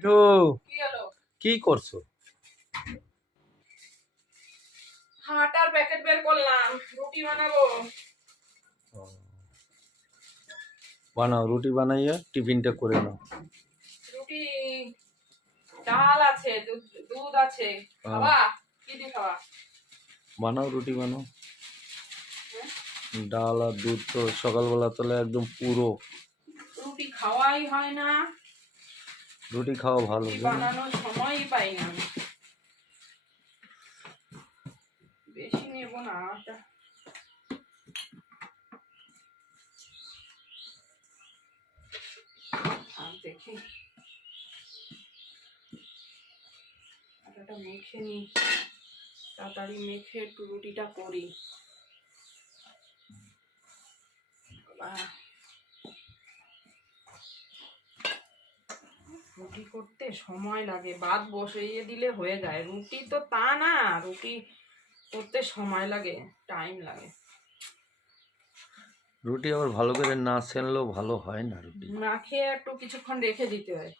একটু কি হলো? কি করছো? আটার প্যাকেট বের করলাম, রুটি বানাবো। ও, বানাও, রুটি বানাইয়া টিফিনটা করে নাও। রুটি, ডাল আছে, দুধ আছে, খাওয়া কি দিয়ে খাওয়া? বানাও, রুটি বানাও। হ্যাঁ? ডাল আর দুধ তো সকালবেলা তাহলে একদম পুরো। রুটি খাওয়াই হয় না, রুটি খাওয়া ভালো, রুটি বানানোর সময়ই পাই না। বেশি নেব না আটা। আর দেখি আটাটা মেখে নি, তাড়াতাড়ি মেখে একটু রুটিটা করি। রুটি করতে সময় লাগে, ভাত বসিয়ে দিলে হয়ে যায়। রুটি তো তা না, রুটি করতে সময় লাগে, টাইম লাগে। রুটি আবার ভালো করে না সেনলেও ভালো হয় না রুটি। না খেয়ে একটু কিছুক্ষণ রেখে দিতে হয়।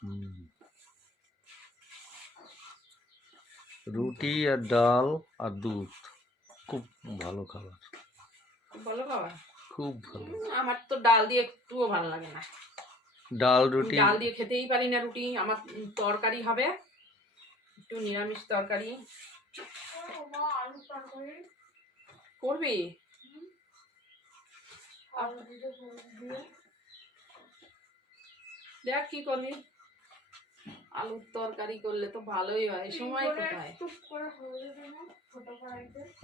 রুটি আর ডাল আর দুধ খুব ভালো খাবার, বলো বাবা, খুব ভালো। আমার তো ডাল দিয়ে একটুও ভালো লাগে না। ডাল রুটি ডাল দিয়ে খেতেই পারি না রুটি। আমার তরকারি হবে, একটু নিরামিষ তরকারি করবি। দেখ কি করবি, আলুর তরকারি করলে তো ভালোই হয়। সময় কোথায়?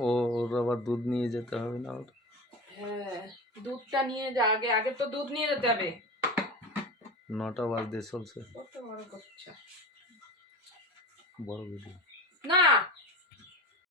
ওর আবার দুধ নিয়ে যেতে হবে না ওর? হ্যাঁ, দুধটা নিয়ে যা, আগে আগে তো দুধ নিয়ে যেতে হবে। 9টা বাজতে চলছে। কত বড় করছে বড় ভিডিও না,